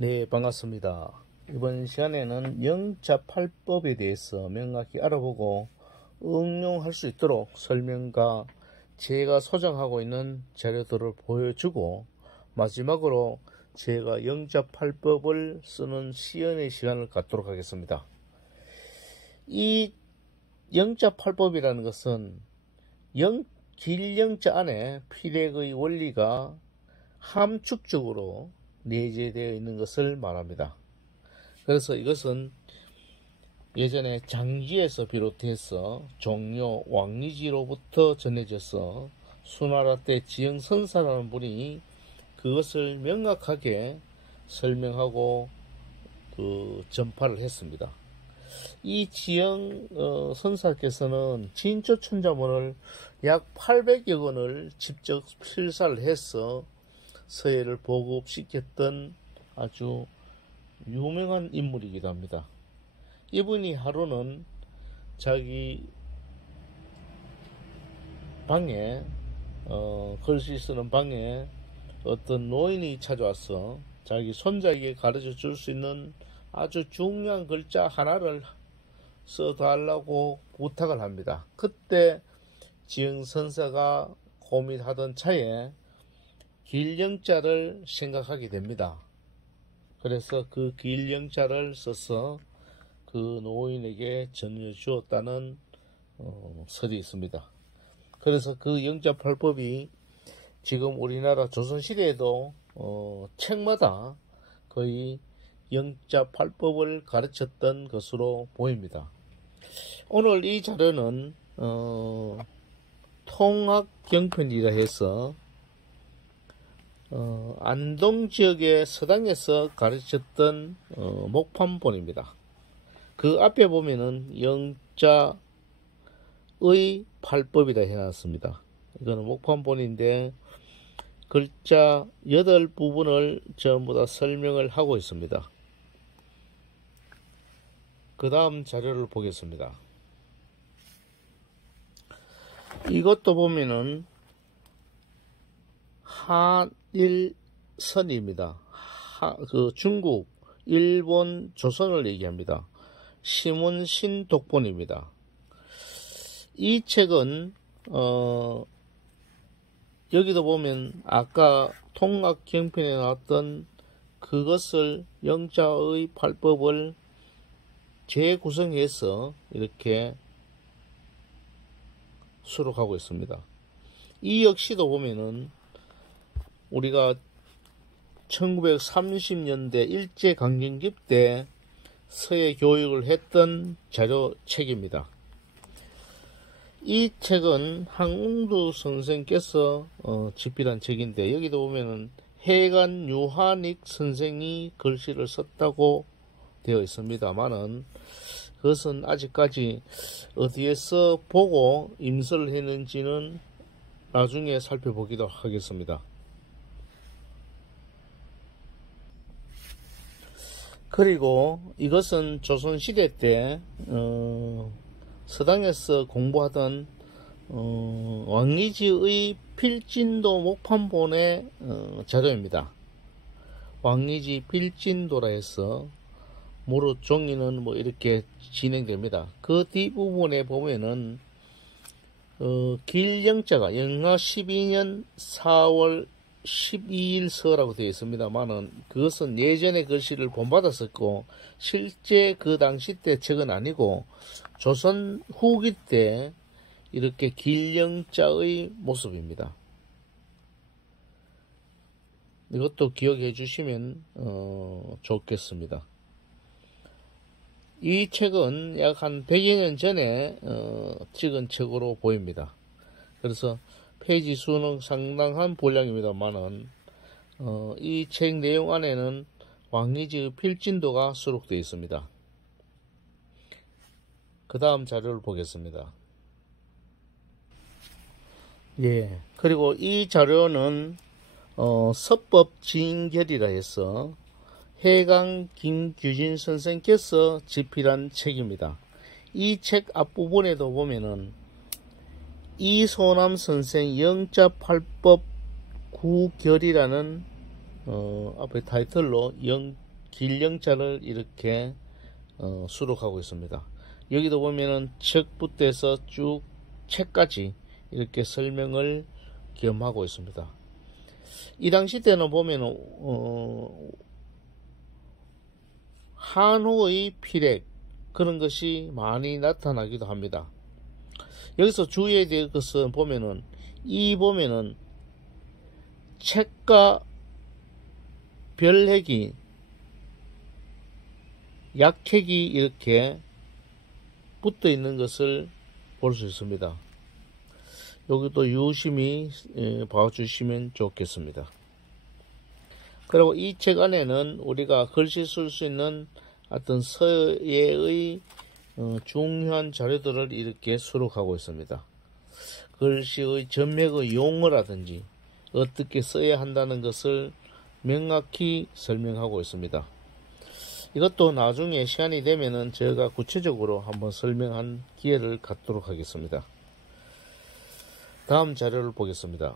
네, 반갑습니다. 이번 시간에는 영자팔법에 대해서 명확히 알아보고 응용할 수 있도록 설명과 제가 소장하고 있는 자료들을 보여주고 마지막으로 제가 영자팔법을 쓰는 시연의 시간을 갖도록 하겠습니다. 이 영자팔법이라는 것은 길영자 안에 필액의 원리가 함축적으로 내재되어 있는 것을 말합니다. 그래서 이것은 예전에 장지에서 비롯해서 종려 왕리지로부터 전해져서 수나라 때 지영선사라는 분이 그것을 명확하게 설명하고 전파를 했습니다. 이 지영 선사께서는 진조천자문을 약 800여 권을 직접 필사를 해서 서예를 보급시켰던 아주 유명한 인물이기도 합니다. 이분이 하루는 자기 방에 글씨 쓰는 방에 어떤 노인이 찾아와서 자기 손자에게 가르쳐 줄 수 있는 아주 중요한 글자 하나를 써달라고 부탁을 합니다. 그때 지영선사가 고민하던 차에 길영자를 생각하게 됩니다. 그래서 그 길영자를 써서 그 노인에게 전해주었다는 설이 있습니다. 그래서 그 영자팔법이 지금 우리나라 조선시대에도 책마다 거의 영자팔법을 가르쳤던 것으로 보입니다. 오늘 이 자료는 통학경편이라 해서 안동 지역의 서당에서 가르쳤던 목판본입니다. 그 앞에 보면은 영자의 팔법이라 해놨습니다. 이거는 목판본인데 글자 8부분을 전부 다 설명을 하고 있습니다. 그 다음 자료를 보겠습니다. 이것도 보면은 한일선입니다. 중국, 일본, 조선을 얘기합니다. 시문신 독본입니다. 이 책은 여기도 보면 아까 통학경편에 나왔던 그것을 영자의 팔법을 재구성해서 이렇게 수록하고 있습니다. 이 역시도 보면은 우리가 1930년대 일제강점기 때 서예 교육을 했던 자료책입니다. 이 책은 한웅두 선생께서 집필한 책인데 여기도 보면은 해간 유한익 선생이 글씨를 썼다고 되어 있습니다만은 그것은 아직까지 어디에서 보고 임설을 했는지는 나중에 살펴보기도 하겠습니다. 그리고 이것은 조선시대 때 서당에서 공부하던 왕리지의 필진도 목판본의 자료입니다. 왕리지 필진도라 해서 무릇 종이는 뭐 이렇게 진행됩니다. 그 뒷부분에 보면은 길영자가 영하 12년 4월 12일 서라고 되어 있습니다만은 그것은 예전에 글씨를 본받았었고 실제 그 당시 때 책은 아니고 조선 후기 때 이렇게 길영자의 모습입니다. 이것도 기억해 주시면 좋겠습니다. 이 책은 약 한 100여 년 전에 찍은 책으로 보입니다. 그래서 페이지 수는 상당한 분량입니다만은 이 책 내용 안에는 왕리지의 필진도가 수록되어 있습니다. 그 다음 자료를 보겠습니다. 예, 그리고 이 자료는 서법 진결이라 해서 해강 김규진 선생께서 집필한 책입니다. 이 책 앞부분에도 보면은 이소남 선생 영자팔법 구결이라는 앞에 타이틀로 길령자를 이렇게 수록하고 있습니다. 여기도 보면은 척부터 해서 쭉 책까지 이렇게 설명을 겸하고 있습니다. 이 당시 때는 보면은 한우의 필액 그런 것이 많이 나타나기도 합니다. 여기서 주의해야 될 것은 보면은 책과 별핵이 약핵이 이렇게 붙어 있는 것을 볼 수 있습니다. 여기도 유심히 봐주시면 좋겠습니다. 그리고 이 책 안에는 우리가 글씨 쓸 수 있는 어떤 서예의 중요한 자료들을 이렇게 수록하고 있습니다. 글씨의 점맥의 용어라든지 어떻게 써야 한다는 것을 명확히 설명하고 있습니다. 이것도 나중에 시간이 되면은 제가 구체적으로 한번 설명한 기회를 갖도록 하겠습니다. 다음 자료를 보겠습니다.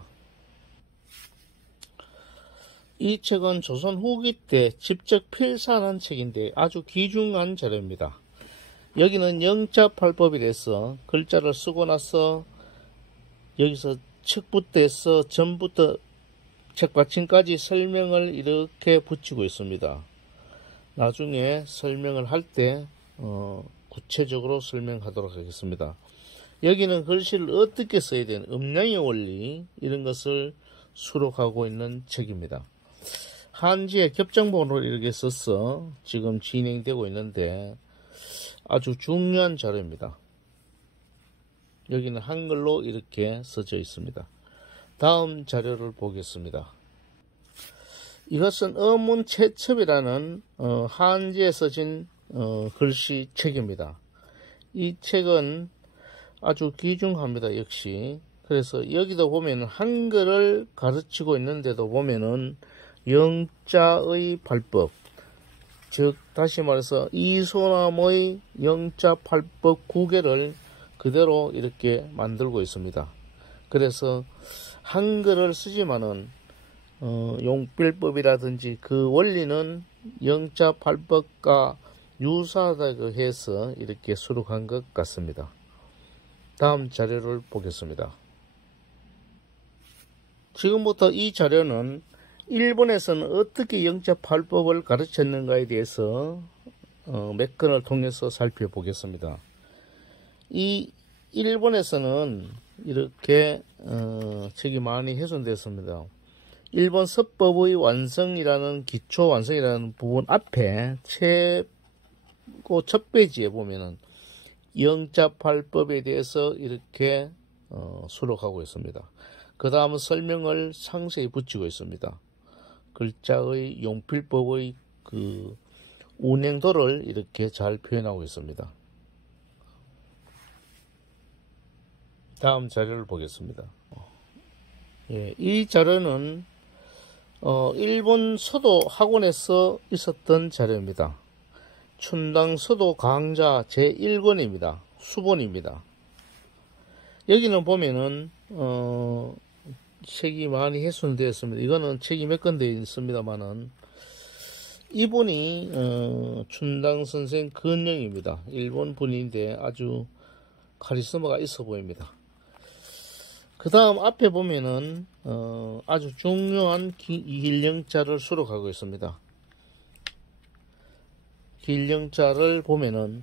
이 책은 조선 후기 때 직접 필사한 책인데 아주 귀중한 자료입니다. 여기는 영자팔법이라서 글자를 쓰고 나서 여기서 척부터 해서 전부터 책받침까지 설명을 이렇게 붙이고 있습니다. 나중에 설명을 할 때 구체적으로 설명하도록 하겠습니다. 여기는 글씨를 어떻게 써야 되는 음량의 원리 이런 것을 수록하고 있는 책입니다. 한지의 겹장본으로 이렇게 써서 지금 진행되고 있는데 아주 중요한 자료입니다. 여기는 한글로 이렇게 써져 있습니다. 다음 자료를 보겠습니다. 이것은 어문채첩이라는 한지에 써진 글씨책입니다. 이 책은 아주 귀중합니다. 역시. 그래서 여기도 보면 한글을 가르치고 있는데도 보면은 영자의 발법, 즉 다시 말해서 이소남의 영자 발법 9개를 그대로 이렇게 만들고 있습니다. 그래서 한글을 쓰지만은 용필법이라든지 그 원리는 영자 발법과 유사하다고 해서 이렇게 수록한 것 같습니다. 다음 자료를 보겠습니다. 지금부터 이 자료는 일본에서는 어떻게 영자 발법을 가르쳤는가에 대해서 몇 건을 통해서 살펴보겠습니다. 이 일본에서는 이렇게 책이 많이 훼손되었습니다. 일본 서법의 완성이라는 기초 완성이라는 부분 앞에 최고 첫 페이지에 보면은 영자팔법에 대해서 이렇게 수록하고 있습니다. 그 다음은 설명을 상세히 붙이고 있습니다. 글자의 용필법의 그 운행도를 이렇게 잘 표현하고 있습니다. 다음 자료를 보겠습니다. 이 자료는 일본 서도 학원에서 있었던 자료입니다. 춘당 서도 강좌 제1권입니다. 수본입니다. 여기는 보면은 책이 많이 훼손되었습니다. 이거는 책이 몇 권 되어 있습니다만은 이분이 춘당 선생 근영입니다. 일본 분인데 아주 카리스마가 있어 보입니다. 그 다음 앞에 보면은 아주 중요한 길령자를 수록하고 있습니다. 길령자를 보면은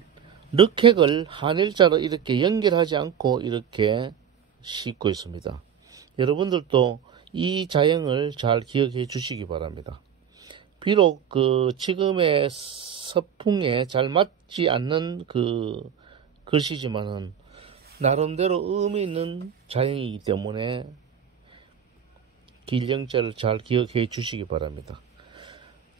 륵핵을 한일자로 이렇게 연결하지 않고 이렇게 싣고 있습니다. 여러분들도 이 자형을 잘 기억해 주시기 바랍니다. 비록 그 지금의 서풍에 잘 맞지 않는 그 글씨지만은 나름대로 의미 있는 자형이기 때문에 길령자를 잘 기억해 주시기 바랍니다.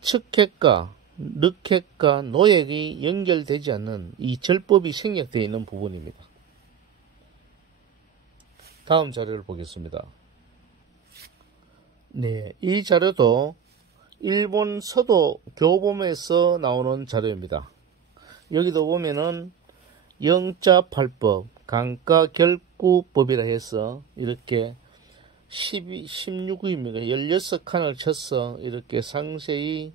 측핵과 륵핵과 노액이 연결되지 않는 이 절법이 생략되어 있는 부분입니다. 다음 자료를 보겠습니다. 네, 이 자료도 일본 서도 교범에서 나오는 자료입니다. 여기도 보면은 영자팔법, 강가결구법이라 해서 이렇게 16위입니다. 16칸을 쳐서 이렇게 상세히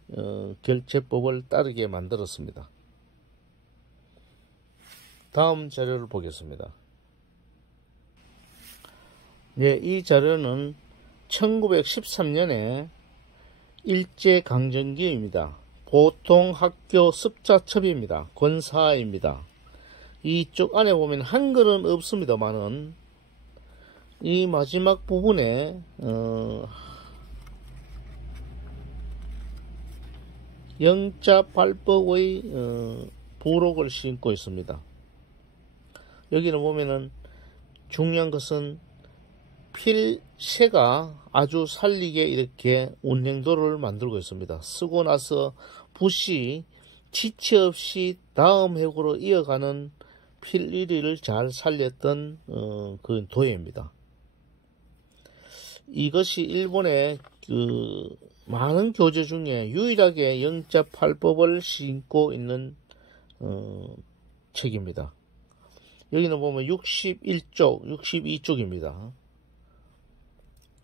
결제법을 따르게 만들었습니다. 다음 자료를 보겠습니다. 네, 이 자료는 1913년에 일제강점기입니다. 보통 학교 습자첩입니다. 권사입니다. 이쪽 안에 보면 한글은 없습니다만은 이 마지막 부분에 영자발법의 부록을 싣고 있습니다. 여기는 보면은 중요한 것은 필세가 아주 살리게 이렇게 운행도를 만들고 있습니다. 쓰고 나서 붓이 지체 없이 다음 해구로 이어가는 필일위를 잘 살렸던 그 도예입니다. 이것이 일본의 그 많은 교재 중에 유일하게 영자팔법을 싣고 있는 책입니다. 여기는 보면 61쪽, 62쪽입니다.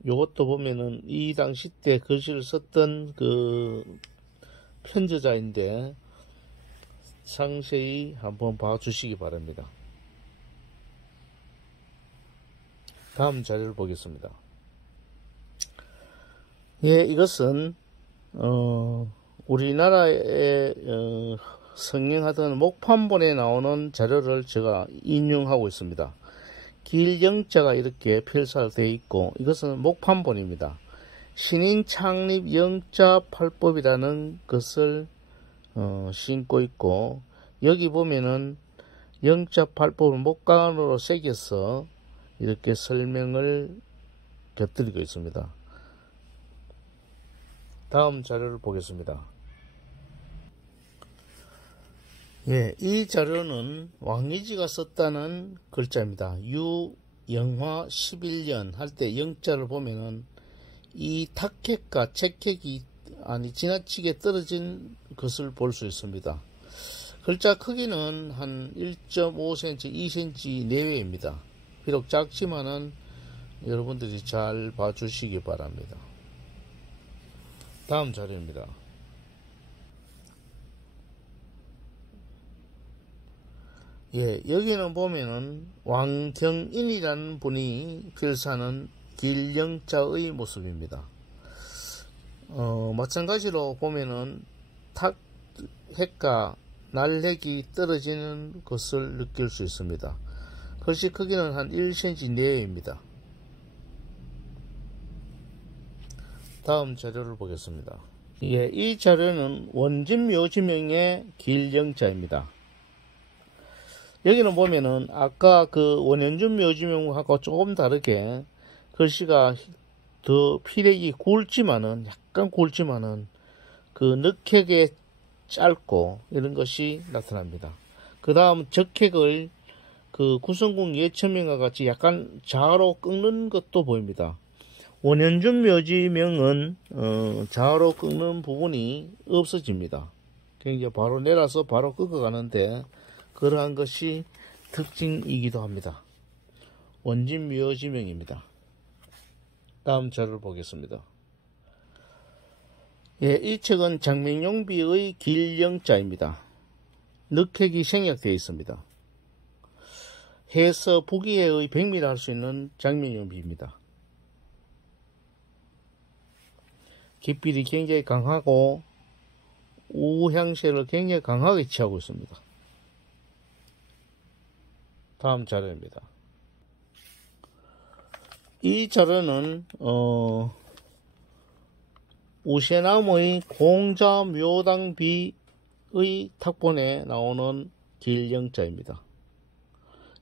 요것도 보면은 이 당시 때 글씨를 썼던 그 편저자인데 상세히 한번 봐주시기 바랍니다. 다음 자료를 보겠습니다. 예, 이것은 우리나라에 성행하던 목판본에 나오는 자료를 제가 인용하고 있습니다. 길영자가 이렇게 필사되어 있고 이것은 목판본입니다. 신인 창립 영자팔법이라는 것을 싣고 있고 여기 보면은 영자팔법을 목간으로 새겨서 이렇게 설명을 곁들이고 있습니다. 다음 자료를 보겠습니다. 예, 이 자료는 왕이지가 썼다는 글자입니다. 유영화 11년 할 때 영자를 보면은 이 탁핵과 책핵이 지나치게 떨어진 것을 볼 수 있습니다. 글자 크기는 한 1.5cm, 2cm 내외입니다. 비록 작지만은 여러분들이 잘 봐주시기 바랍니다. 다음 자료입니다. 예, 여기는 보면은 왕경인이라는 분이 필사하는 길영자의 모습입니다. 마찬가지로 보면은 탁핵과 날핵이 떨어지는 것을 느낄 수 있습니다. 글씨 크기는 한 1cm 내외입니다. 다음 자료를 보겠습니다. 예, 이 자료는 원진묘지명의 길영자입니다. 여기는 보면은 아까 그 원현준 묘지명하고 조금 다르게 글씨가 더 피력이 약간 굵지만은 그 늑핵에 짧고 이런 것이 나타납니다. 그 다음 적핵을 그 구성궁 예천명과 같이 약간 좌로 꺾는 것도 보입니다. 원현준 묘지명은 좌로 꺾는 부분이 없어집니다. 그러니까 바로 내려서 바로 꺾어가는데 그러한 것이 특징이기도 합니다. 원진묘지명입니다. 다음 자료를 보겠습니다. 예, 이 책은 장명용비의 길영자입니다. 늑핵이 생략되어 있습니다. 해서 부기해의 백미라 할 수 있는 장명용비입니다. 깃필이 굉장히 강하고 우향세를 굉장히 강하게 취하고 있습니다. 다음 자료입니다. 이 자료는 우세남의 공자묘당비의 탁본에 나오는 길영자입니다.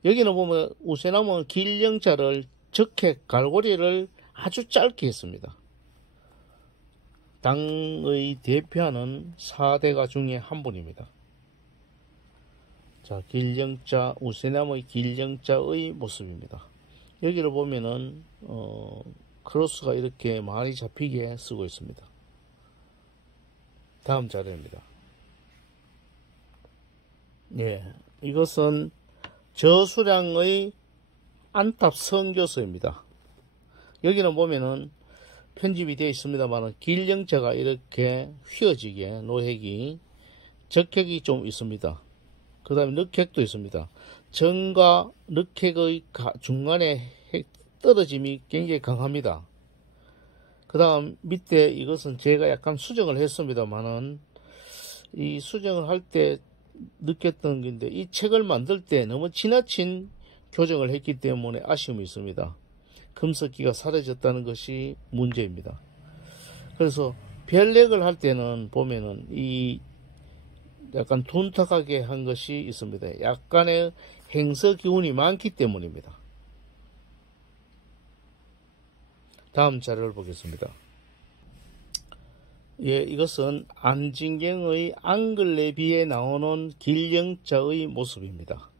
여기는 보면 우세남은 길영자를 적핵 갈고리를 아주 짧게 했습니다. 당의 대표하는 4대가 중에 한 분입니다. 자, 길영자, 우세남의 길영자의 모습입니다. 여기를 보면은 크로스가 이렇게 많이 잡히게 쓰고 있습니다. 다음 자료입니다. 예, 이것은 저수량의 안탑 선교서입니다. 여기는 보면은 편집이 되어 있습니다만 길령자가 이렇게 휘어지게 노획이 적획이 좀 있습니다. 그 다음에 늑획도 있습니다. 정과 늑획의 중간에 떨어짐이 굉장히 강합니다. 그 다음 밑에 이것은 제가 약간 수정을 했습니다만은 이 수정을 할 때 느꼈던 건데 이 책을 만들 때 너무 지나친 교정을 했기 때문에 아쉬움이 있습니다. 금석기가 사라졌다는 것이 문제입니다. 그래서 별렉을 할 때는 보면은 이 약간 둔탁하게 한 것이 있습니다. 약간의 행서 기운이 많기 때문입니다. 다음 자료를 보겠습니다. 예, 이것은 안진경의 앙글레비에 나오는 길령자의 모습입니다.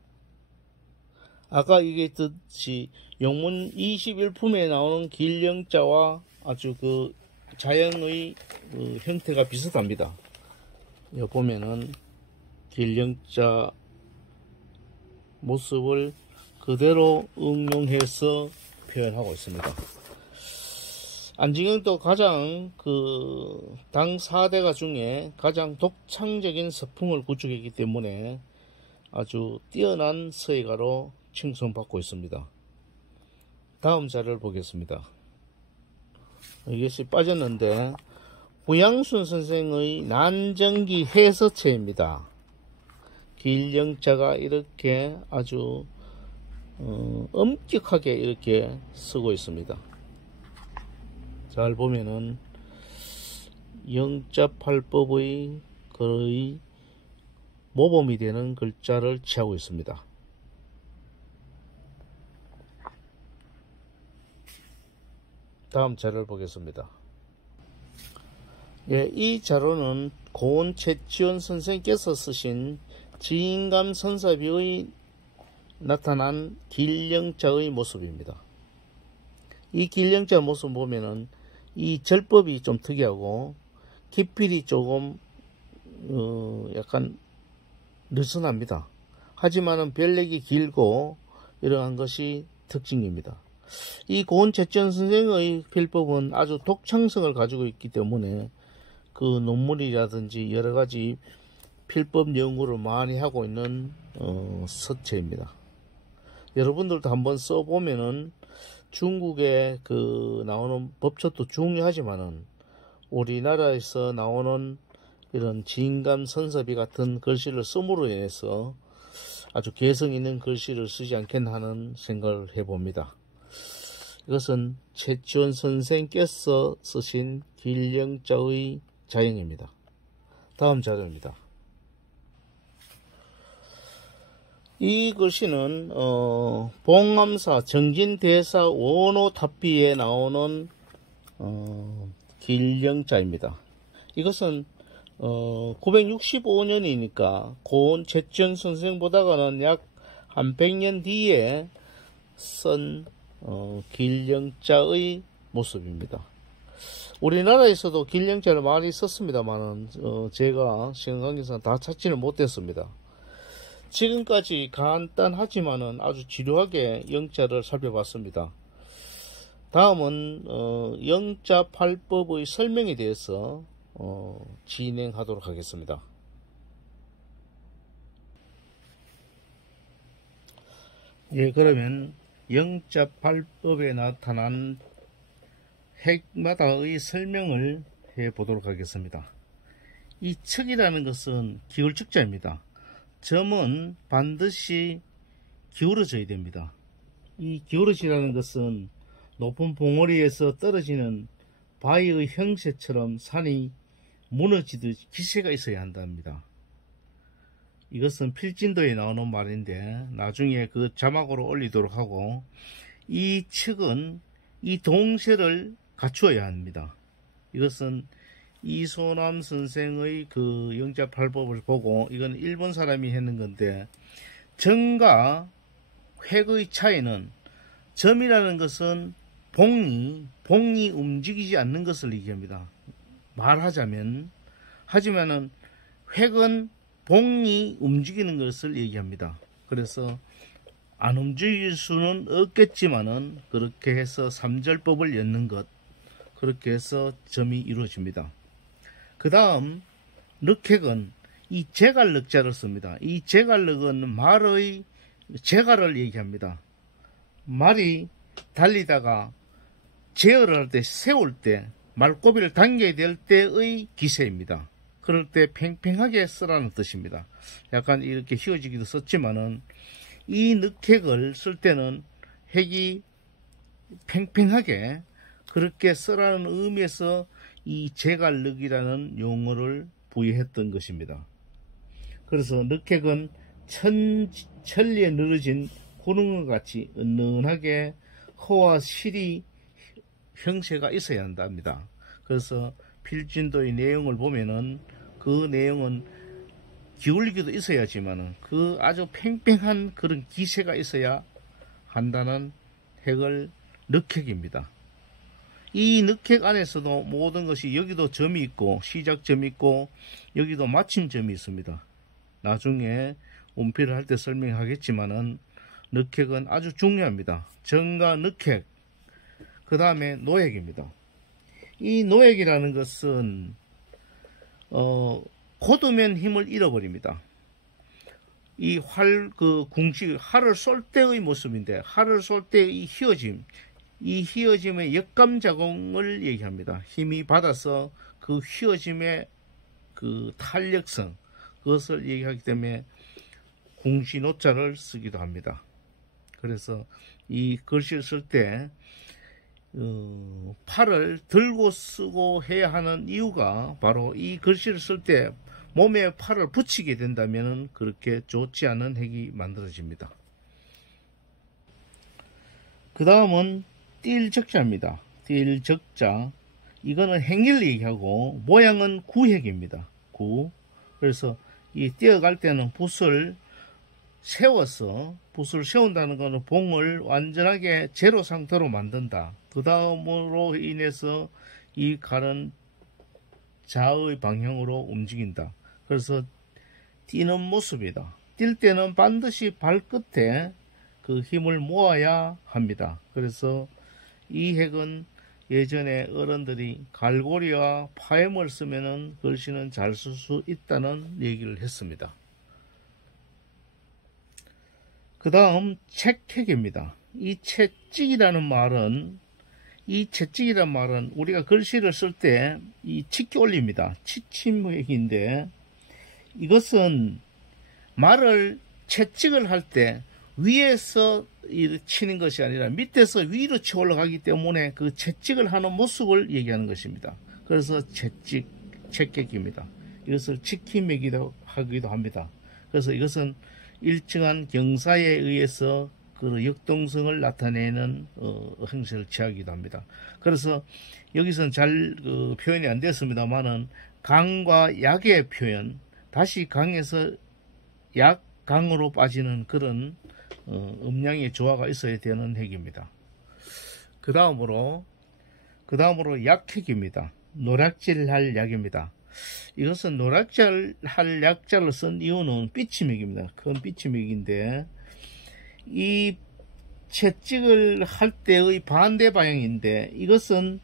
아까 얘기했듯이 용문 21품에 나오는 길령자와 아주 그 자연의 형태가 비슷합니다. 여기 보면은 길령자 모습을 그대로 응용해서 표현하고 있습니다. 안진경도 가장 당 4대가 중에 가장 독창적인 서풍을 구축했기 때문에 아주 뛰어난 서예가로 칭송받고 있습니다. 다음 자료를 보겠습니다. 이것이 빠졌는데 후양순 선생의 난정기 해서체입니다. 길령자가 이렇게 아주 엄격하게 이렇게 쓰고 있습니다. 잘 보면은 영자팔법의 거의 모범이 되는 글자를 취하고 있습니다. 다음 자료를 보겠습니다. 예, 이 자료는 고은 최치원 선생께서 쓰신 지인감 선사비의 나타난 길령자의 모습입니다. 이 길령자 모습 보면은 이 절법이 좀 특이하고 기필이 조금 약간 느슨합니다. 하지만은 별렉이 길고 이러한 것이 특징입니다. 이 고은 최치원 선생의 필법은 아주 독창성을 가지고 있기 때문에 그 논문이라든지 여러가지 필법 연구를 많이 하고 있는 서체입니다. 여러분들도 한번 써보면은 중국에 나오는 법초도 중요하지만은 우리나라에서 나오는 이런 지인감 선서비 같은 글씨를 씀으로 인해서 아주 개성 있는 글씨를 쓰지 않겠나 하는 생각을 해봅니다. 이것은 최치원 선생께서 쓰신 길령자의 자형입니다. 다음 자료입니다. 이 글씨는 봉암사 정진대사 원호탑비에 나오는 길령자입니다. 이것은 965년이니까 고은 최치원 선생보다는 약 한 100년 뒤에 쓴 길령자의 모습입니다. 우리나라에서도 길령자를 많이 썼습니다만은 제가 시간 관계상 다 찾지는 못했습니다. 지금까지 간단하지만은 아주 지루하게 영자를 살펴봤습니다. 다음은 영자팔법의 설명에 대해서 진행하도록 하겠습니다. 예, 그러면 영자팔법에 나타난 핵마다의 설명을 해보도록 하겠습니다. 이 척이라는 것은 기울축자입니다. 점은 반드시 기울어져야 됩니다. 이 기울어지라는 것은 높은 봉우리에서 떨어지는 바위의 형체처럼 산이 무너지듯 기세가 있어야 한답니다. 이것은 필진도에 나오는 말인데 나중에 그 자막으로 올리도록 하고, 이 척은 이 동세를 갖추어야 합니다. 이것은 이소남 선생의 그 영자팔법을 보고, 이건 일본 사람이 했는 건데, 점과 획의 차이는, 점이라는 것은 봉이 움직이지 않는 것을 얘기합니다. 말하자면. 하지만은 획은 봉이 움직이는 것을 얘기합니다. 그래서 안 움직일 수는 없겠지만은 그렇게 해서 삼절법을 엮는 것, 그렇게 해서 점이 이루어집니다. 그 다음 늑획은 이 제갈늑자를 씁니다. 이 제갈늑은 말의 제갈을 얘기합니다. 말이 달리다가 제어를 할 때, 세울 때, 말꼬비를 당겨야 될 때의 기세입니다. 그럴 때 팽팽하게 쓰라는 뜻입니다. 약간 이렇게 휘어지기도 썼지만은 이 늑획을 쓸 때는 핵이 팽팽하게 그렇게 쓰라는 의미에서 이 제갈늑이라는 용어를 부여했던 것입니다. 그래서 늑획은 천리에 늘어진 구름과 같이 은은하게 허와 실이 형체가 있어야 한답니다. 그래서 필진도의 내용을 보면은 그 내용은 기울기도 있어야지만은 그 아주 팽팽한 그런 기세가 있어야 한다는 핵을 늑획입니다. 이 늑획 안에서도 모든 것이 여기도 점이 있고 시작점이 있고 여기도 마침점이 있습니다. 나중에 운필을 할 때 설명하겠지만은 늑획은 아주 중요합니다. 정과 늑획, 그 다음에 노획입니다. 이 노획이라는 것은 곧으면 힘을 잃어버립니다. 이 궁시, 활을 쏠 때의 모습인데, 활을 쏠 때의 휘어짐, 이 휘어짐의 역감작용을 얘기합니다. 힘이 받아서 그 휘어짐의 그 탄력성, 그것을 얘기하기 때문에 궁시 노자를 쓰기도 합니다. 그래서 이 글씨를 쓸 때 팔을 들고 쓰고 해야 하는 이유가 바로 이 글씨를 쓸 때 몸에 팔을 붙이게 된다면 그렇게 좋지 않은 핵이 만들어집니다. 그 다음은 띨적자입니다. 띨적자, 이거는 행일 얘기하고 모양은 구획입니다. 구. 그래서 이 띄어갈 때는 붓을 세운다는 것은 봉을 완전하게 제로 상태로 만든다. 그 다음으로 인해서 이 칼은 좌의 방향으로 움직인다. 그래서 뛰는 모습이다. 뛸 때는 반드시 발끝에 그 힘을 모아야 합니다. 그래서 이 핵은 예전에 어른들이 갈고리와 파염을 쓰면은 글씨는 잘 쓸 수 있다는 얘기를 했습니다. 그 다음 책핵입니다. 이 채찍이라는 말은 우리가 글씨를 쓸 때 이 치키 올립니다. 치침획인데 이것은 말을 채찍을 할 때 위에서 치는 것이 아니라 밑에서 위로 치 올라가기 때문에 그 채찍을 하는 모습을 얘기하는 것입니다. 그래서 채객입니다. 이것을 치키맥이라고 하기도 합니다. 그래서 이것은 일정한 경사에 의해서 그 역동성을 나타내는 형식을 취하기도 합니다. 그래서 여기서는 잘 표현이 안 됐습니다만은 강과 약의 표현, 다시 강에서 약강으로 빠지는 그런 음량의 조화가 있어야 되는 핵입니다. 그 다음으로 약핵입니다. 노략질할 약입니다. 이것은 노략질할 약자를 쓴 이유는 삐치맥입니다. 큰 삐치맥인데 이 채찍을 할 때의 반대 방향인데 이것은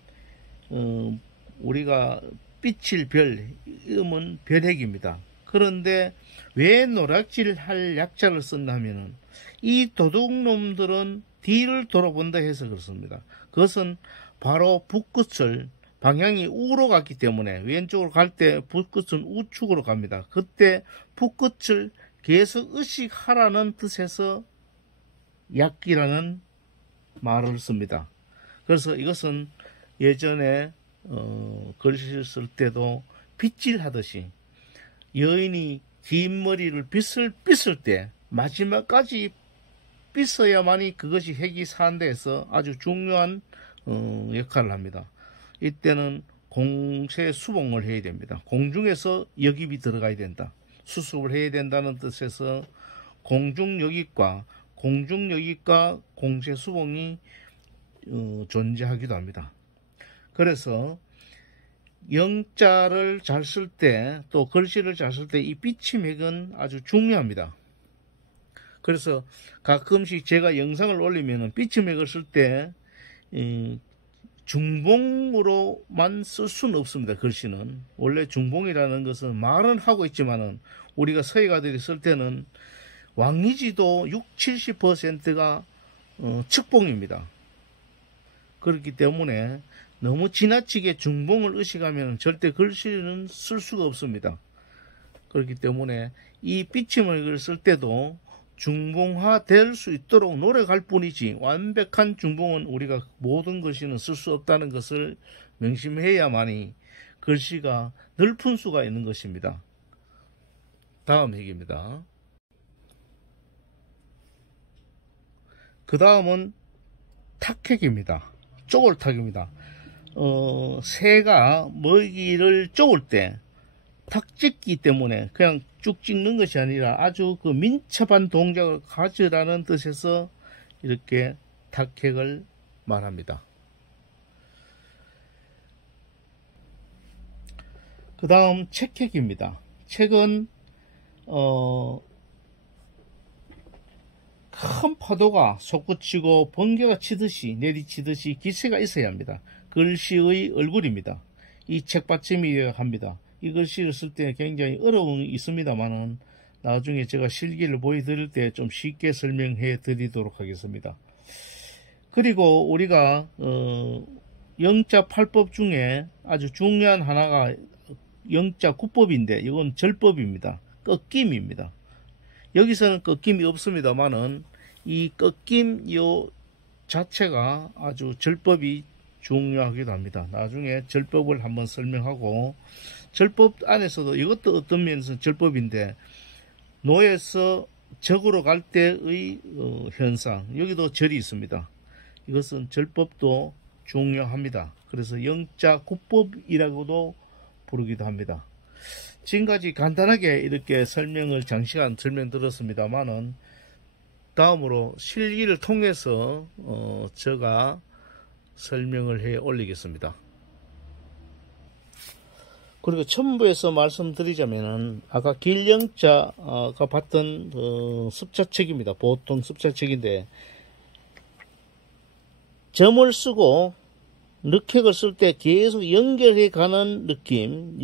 우리가 삐칠 별, 음은 별핵입니다. 그런데 왜 노략질할 약자를 쓴다면은 이 도둑놈들은 뒤를 돌아본다 해서 그렇습니다. 그것은 바로 붓끝을 방향이 우로 갔기 때문에 왼쪽으로 갈 때 붓끝은 우측으로 갑니다. 그때 붓끝을 계속 의식하라는 뜻에서 약기라는 말을 씁니다. 그래서 이것은 예전에 글씨를 쓸 때도 빗질하듯이 여인이 긴 머리를 빗을 때 마지막까지 빗어야만이 그것이 핵이 사는데 해서 아주 중요한 역할을 합니다. 이때는 공세 수봉을 해야 됩니다. 공중에서 역입이 들어가야 된다. 수습을 해야 된다는 뜻에서 공중역입과 공세 수봉이 존재하기도 합니다. 그래서 영자를 잘 쓸 때 또 글씨를 잘 쓸 때 이 삐침핵은 아주 중요합니다. 그래서 가끔씩 제가 영상을 올리면은 피치맥을 쓸 때 중봉으로만 쓸 수는 없습니다. 글씨는 원래 중봉이라는 것은 말은 하고 있지만은 우리가 서예가들이 쓸 때는 왕리지도 60~70%가 측봉입니다. 그렇기 때문에 너무 지나치게 중봉을 의식하면 절대 글씨는 쓸 수가 없습니다. 그렇기 때문에 이 피치맥을 쓸 때도 중봉화 될 수 있도록 노력할 뿐이지 완벽한 중봉은 우리가 모든 글씨는 쓸 수 없다는 것을 명심해야만이 글씨가 넓은 수가 있는 것입니다. 다음 얘기입니다. 그 다음은 탁획입니다. 쪼글탁입니다. 새가 먹이를 쪼을 때 탁 찍기 때문에 그냥 쭉 찍는 것이 아니라 아주 그 민첩한 동작을 가져라는 뜻에서 이렇게 탁획을 말합니다. 그 다음 책획입니다. 책은 큰 파도가 솟구치고 번개가 치듯이 내리치듯이 기세가 있어야 합니다. 글씨의 얼굴입니다. 이 책받침이어야 합니다. 이 글씨를 쓸 때 굉장히 어려움이 있습니다만은 나중에 제가 실기를 보여드릴 때 좀 쉽게 설명해 드리도록 하겠습니다. 그리고 우리가 영자 8법 중에 아주 중요한 하나가 영자 9법인데 이건 절법입니다. 꺾임입니다. 여기서는 꺾임이 없습니다만은 이 꺾임 요 자체가 아주 절법이 중요하기도 합니다. 나중에 절법을 한번 설명하고 절법 안에서도 이것도 어떤 면에서 절법인데 노에서 적으로 갈 때의 현상 여기도 절이 있습니다. 이것은 절법도 중요합니다. 그래서 영자 9법이라고도 부르기도 합니다. 지금까지 간단하게 이렇게 장시간 설명드렸습니다만은 다음으로 실기를 통해서 제가 설명을 해 올리겠습니다. 그리고 첨부해서 말씀드리자면은 아까 길영자가 봤던 습자책입니다. 보통 습자책인데 점을 쓰고 늑획을 쓸 때 계속 연결해 가는 느낌,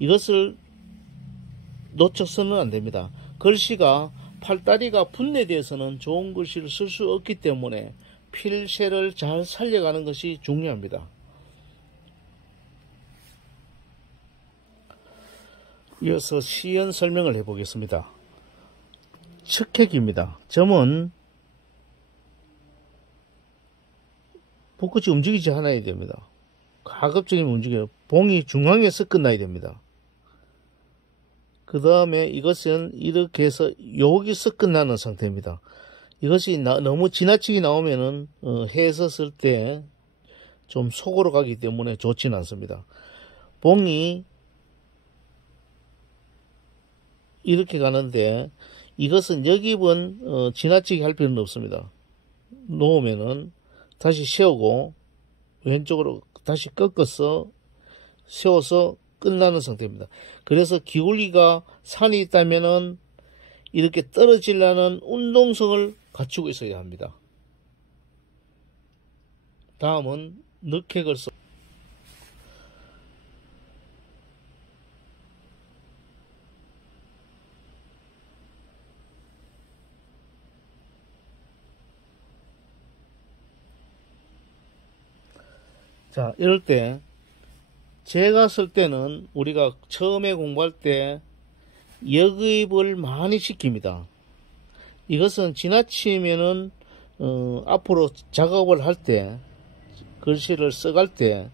이것을 놓쳐서는 안 됩니다. 글씨가 팔다리가 분해되어서는 좋은 글씨를 쓸 수 없기 때문에 필새를 잘 살려가는 것이 중요합니다. 이어서 시연 설명을 해보겠습니다. 척획입니다. 점은 붓끝이 움직이지 않아야 됩니다. 가급적이면 움직여요. 봉이 중앙에서 끝나야 됩니다. 그 다음에 이것은 이렇게 해서 여기서 끝나는 상태입니다. 이것이 너무 지나치게 나오면은 해서 쓸 때 좀 속으로 가기 때문에 좋지는 않습니다. 봉이 이렇게 가는데 이것은 여기분 지나치게 할 필요는 없습니다. 놓으면은 다시 세우고 왼쪽으로 다시 꺾어서 세워서 끝나는 상태입니다. 그래서 기울기가 산이 있다면은 이렇게 떨어지려는 운동성을 갖추고 있어야 합니다. 다음은 늑획을 써. 자, 이럴 때 제가 쓸 때는 우리가 처음에 공부할 때 역입을 많이 시킵니다. 이것은 지나치면은 앞으로 작업을 할 때 글씨를 써갈 때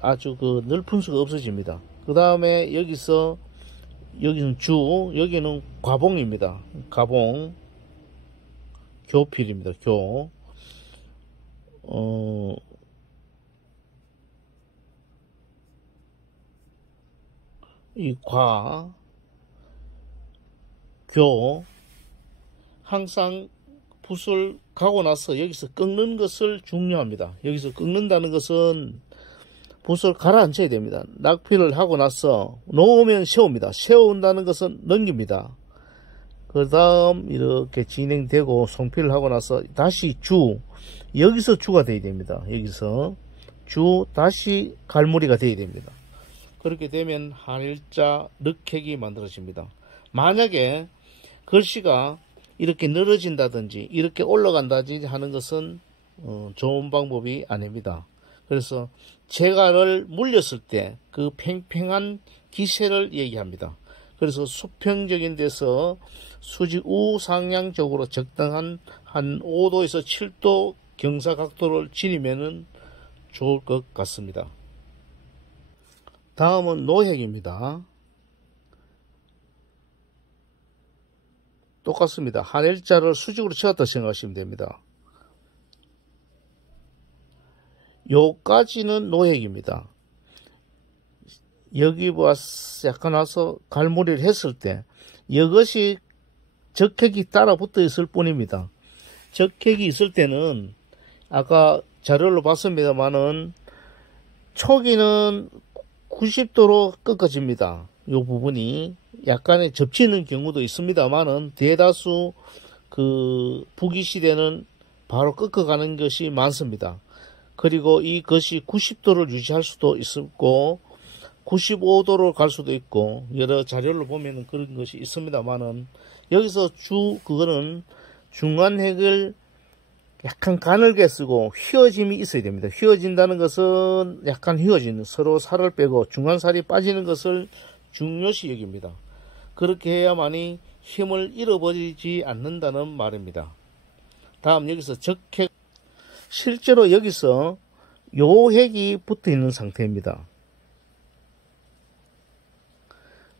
아주 그 넓은 수가 없어집니다. 그 다음에 여기는 주, 여기는 과봉입니다. 가봉, 교필입니다. 이 항상 붓을 가고 나서 여기서 꺾는 것을 중요합니다. 여기서 꺾는다는 것은 붓을 가라앉혀야 됩니다. 낙필을 하고 나서 놓으면 세웁니다. 세운다는 것은 넘깁니다. 그 다음 이렇게 진행되고 송필을 하고 나서 다시 주, 여기서 주가 돼야 됩니다. 여기서 주 다시 갈무리가 돼야 됩니다. 그렇게 되면 한일자 륵획이 만들어집니다. 만약에 글씨가 이렇게 늘어진다든지 이렇게 올라간다든지 하는 것은 좋은 방법이 아닙니다. 그래서 재갈을 물렸을 때 그 팽팽한 기세를 얘기합니다. 그래서 수평적인 데서 수직 우상향적으로 적당한 한 5도에서 7도 경사각도를 지니면 좋을 것 같습니다. 다음은 노획입니다. 똑같습니다. 한일자를 수직으로 채웠다 생각하시면 됩니다. 요까지는 노획입니다. 여기와 약간 와서 갈무리를 했을 때 이것이 적획이 따라 붙어 있을 뿐입니다. 적획이 있을 때는 아까 자료로 봤습니다만은 초기는 90도로 꺾어집니다. 이 부분이 약간의 접치는 경우도 있습니다만은 대다수 그 부기 시대는 바로 꺾어가는 것이 많습니다. 그리고 이것이 90도를 유지할 수도 있고 95도로 갈 수도 있고 여러 자료를 보면 그런 것이 있습니다만은 여기서 그거는 중간획을 약간 가늘게 쓰고 휘어짐이 있어야 됩니다. 휘어진다는 것은 약간 휘어지는, 서로 살을 빼고 중간살이 빠지는 것을 중요시 여깁니다. 그렇게 해야만이 힘을 잃어버리지 않는다는 말입니다. 다음 여기서 적획, 실제로 여기서 요 획이 붙어 있는 상태입니다.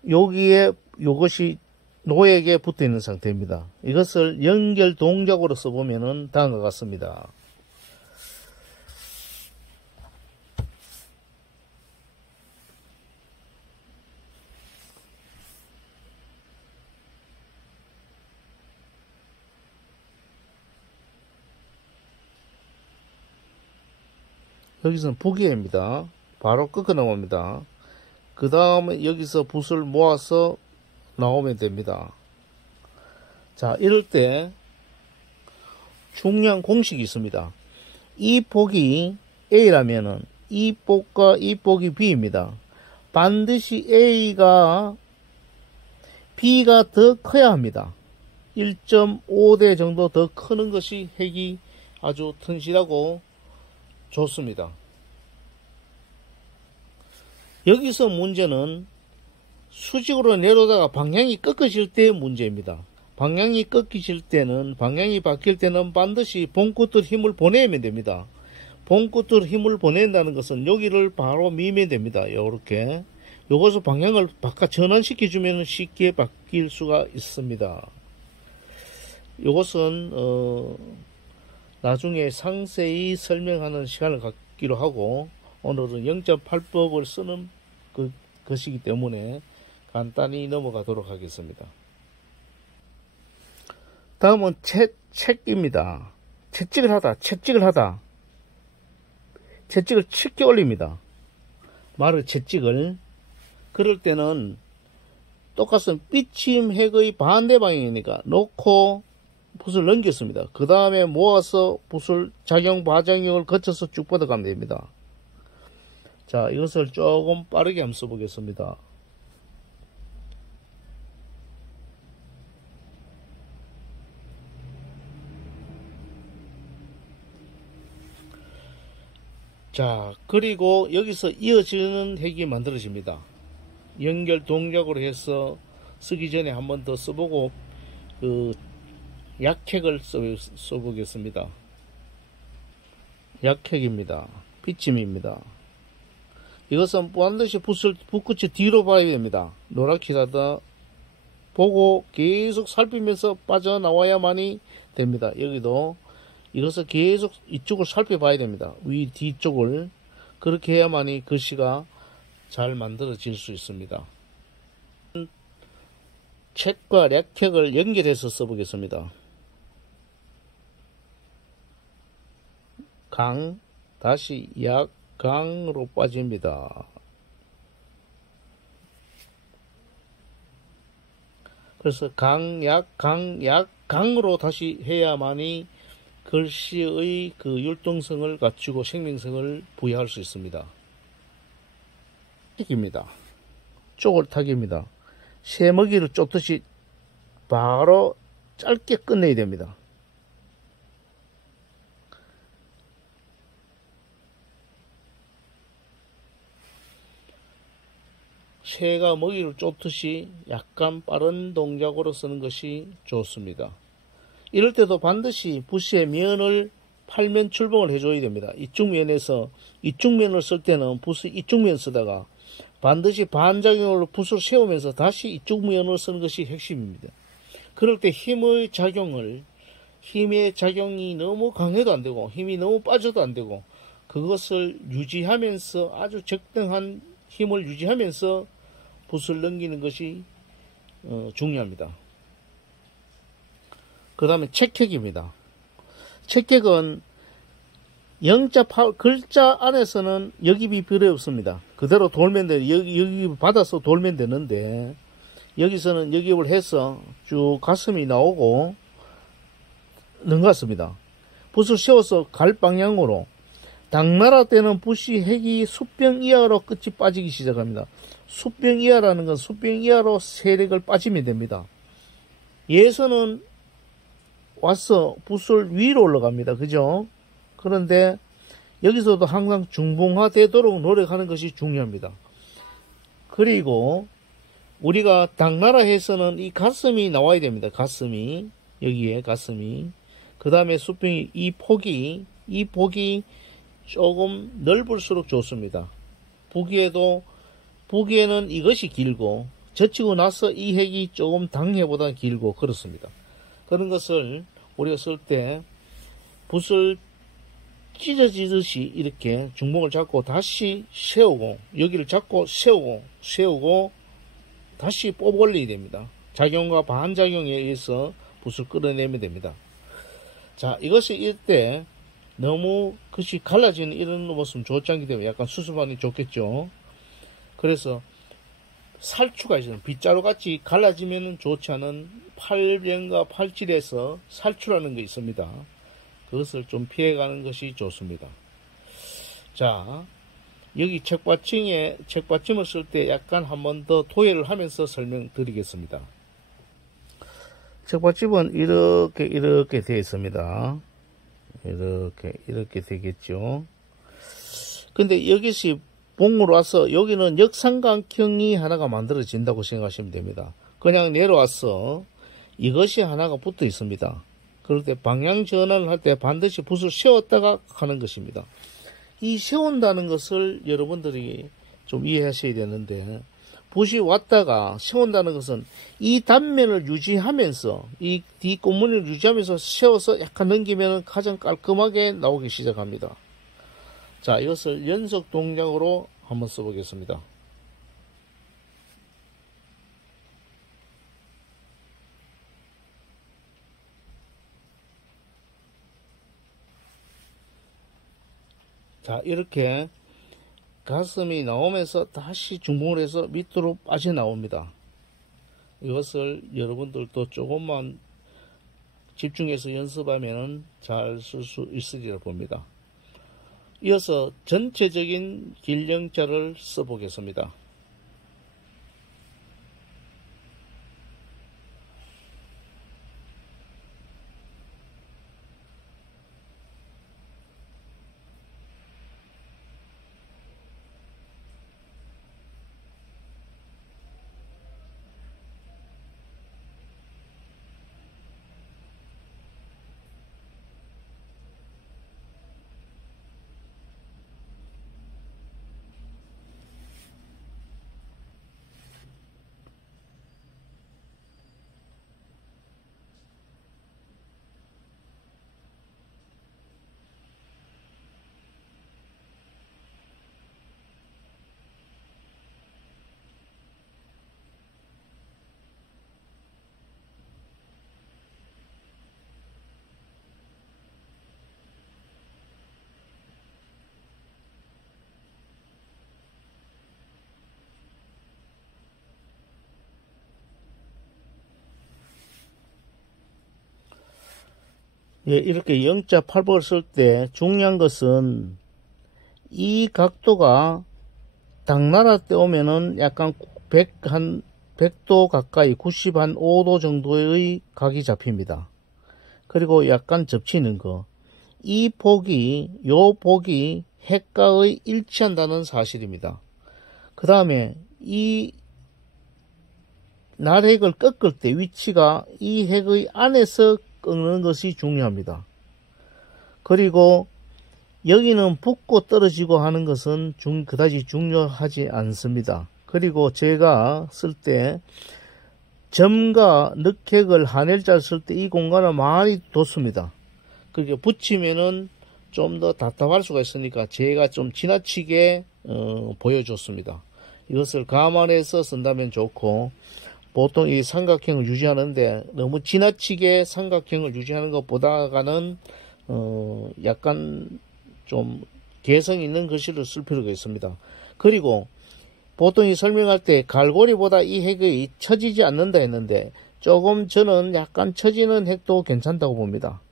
여기에 요것이 노획에 붙어 있는 상태입니다. 이것을 연결 동작으로 써보면 다음과 같습니다. 여기서는 부기입니다. 바로 꺾어 나옵니다. 그 다음에 여기서 붓을 모아서 나오면 됩니다. 자, 이럴 때 중요한 공식이 있습니다. 이 폭이 A라면은 이 폭과 이 폭이 B입니다. 반드시 A가 B가 더 커야 합니다. 1.5대 정도 더 크는 것이 획이 아주 튼실하고 좋습니다. 여기서 문제는 수직으로 내려오다가 방향이 꺾어질 때의 문제입니다. 방향이 꺾이질 때는, 방향이 바뀔 때는 반드시 봉끝으로 힘을 보내면 됩니다. 봉끝으로 힘을 보낸다는 것은 여기를 바로 미면 됩니다. 요렇게. 요것을 방향을 바깥 전환시켜주면 쉽게 바뀔 수가 있습니다. 요것은, 나중에 상세히 설명하는 시간을 갖기로 하고, 오늘은 0.8법을 쓰는 것이기 때문에 간단히 넘어가도록 하겠습니다. 다음은 채찍입니다. 채찍을 하다. 채찍을 칙게 올립니다. 말을 채찍을. 그럴 때는 똑같은 삐침획의 반대 방향이니까 놓고 붓을 넘겼습니다. 그 다음에 모아서 붓을 작용, 과정을 거쳐서 쭉 뻗어가면 됩니다. 자, 이것을 조금 빠르게 한번 써보겠습니다. 자, 그리고 여기서 이어지는 획이 만들어집니다. 연결 동작으로 해서 쓰기 전에 한 번 더 써보고 그 약획을 써보겠습니다. 약획입니다. 빗짐입니다. 이것은 반드시 붓끝이 뒤로 봐야 됩니다. 노랗게하다 보고 계속 살피면서 빠져나와야만이 됩니다. 여기도 이것을 계속 이쪽을 살펴봐야 됩니다. 위 뒤쪽을. 그렇게 해야만이 글씨가 잘 만들어질 수 있습니다. 책과 략책을 연결해서 써보겠습니다. 강, 다시 약, 강으로 빠집니다. 그래서 강, 약, 강, 약, 강으로 다시 해야만이 글씨의 그 율동성을 갖추고 생명성을 부여할 수 있습니다. 탁입니다. 쪼글탁입니다. 새먹이를 쫓듯이 바로 짧게 끝내야 됩니다. 새가 먹이를 쫓듯이 약간 빠른 동작으로 쓰는 것이 좋습니다. 이럴 때도 반드시 붓의 면을 팔면 출봉을 해줘야 됩니다. 이쪽 면에서 이쪽 면을 쓸 때는 붓의 이쪽 면 쓰다가 반드시 반작용으로 붓을 세우면서 다시 이쪽 면을 쓰는 것이 핵심입니다. 그럴 때 힘의 작용이 너무 강해도 안 되고 힘이 너무 빠져도 안 되고 그것을 유지하면서 아주 적당한 힘을 유지하면서 붓을 넘기는 것이 중요합니다. 그 다음에 책획입니다. 책획은 글자 안에서는 여깁이 필요 없습니다. 그대로 돌면 돼. 여깁 받아서 돌면 되는데 여기서는 여깁을 해서 쭉 가슴이 나오고 는 것 같습니다. 붓을 세워서 갈 방향으로 당나라 때는 붓이 핵이 숫병 이하로 끝이 빠지기 시작합니다. 숫병 이하라는 건 숫병 이하로 세력을 빠지면 됩니다. 예서는 와서 붓을 위로 올라갑니다. 그죠? 그런데 여기서도 항상 중봉화되도록 노력하는 것이 중요합니다. 그리고 우리가 당나라에서는 이 가슴이 나와야 됩니다. 가슴이 여기에 가슴이 그 다음에 숫병이 이 폭이 조금 넓을수록 좋습니다. 보기에는 이것이 길고 젖히고 나서 이 핵이 조금 당해보다 길고 그렇습니다. 그런 것을 우리가 쓸 때 붓을 찢어지듯이 이렇게 중봉을 잡고 다시 세우고 여기를 잡고 세우고 다시 뽑아 올려야 됩니다. 작용과 반작용에 의해서 붓을 끌어내면 됩니다. 자, 이것이 이때 너무 그것이 갈라지는 이런 모습은 좋지 않기 때문에 약간 수습하는 게 좋겠죠. 그래서 살추가 있어요. 빗자루 같이 갈라지면 좋지 않은 팔변과 팔질에서 살추라는 게 있습니다. 그것을 좀 피해가는 것이 좋습니다. 자, 여기 책받침을 쓸 때 약간 한 번 더 도예를 하면서 설명드리겠습니다. 책받침은 이렇게 되어 있습니다. 이렇게 되겠죠. 근데 여기서 봉으로 와서 여기는 역삼각형이 하나가 만들어진다고 생각하시면 됩니다. 그냥 내려와서 이것이 하나가 붙어 있습니다. 그럴 때 방향 전환을 할 때 반드시 붓을 세웠다가 하는 것입니다. 이 세운다는 것을 여러분들이 좀 이해하셔야 되는데 붓이 왔다가 세운다는 것은 이 단면을 유지하면서 이 뒷꽃무늬를 유지하면서 세워서 약간 넘기면 가장 깔끔하게 나오기 시작합니다. 자, 이것을 연속 동작으로 한번 써보겠습니다. 자, 이렇게 가슴이 나오면서 다시 중봉을 해서 밑으로 빠져나옵니다. 이것을 여러분들도 조금만 집중해서 연습하면 잘 쓸 수 있으리라 봅니다. 이어서 전체적인 길령자를 써보겠습니다. 예, 이렇게 영자 8법을 쓸 때 중요한 것은 이 각도가 당나라 때 오면은 약간 100도 가까이 95도 정도의 각이 잡힙니다. 그리고 약간 접히는 거. 요 폭이 핵과의 일치한다는 사실입니다. 그 다음에 이 날핵을 꺾을 때 위치가 이 핵의 안에서 꺾는 것이 중요합니다. 그리고 여기는 붙고 떨어지고 하는 것은 그다지 중요하지 않습니다. 그리고 제가 쓸 때 점과 늑핵을 한일자를 쓸 때 이 공간을 많이 뒀습니다. 그렇게 붙이면은 좀 더 답답할 수가 있으니까 제가 좀 지나치게 보여줬습니다. 이것을 감안해서 쓴다면 좋고, 보통 이 삼각형을 유지하는데 너무 지나치게 삼각형을 유지하는 것보다는 약간 좀 개성 있는 글씨를 쓸 필요가 있습니다. 그리고 보통 이 설명할 때 갈고리보다 이 핵이 처지지 않는다 했는데 조금 저는 약간 처지는 핵도 괜찮다고 봅니다.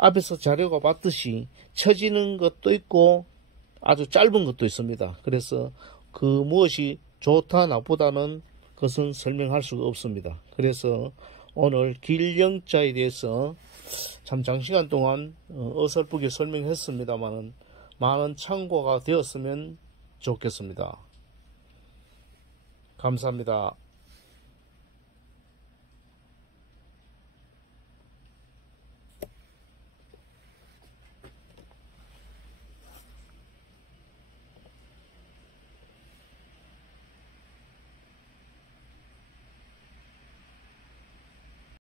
앞에서 자료가 봤듯이 처지는 것도 있고 아주 짧은 것도 있습니다. 그래서 그 무엇이 좋다 나쁘다는 것은 설명할 수가 없습니다. 그래서 오늘 길영자에 대해서 참 장시간 동안 어설프게 설명했습니다만 많은 참고가 되었으면 좋겠습니다. 감사합니다.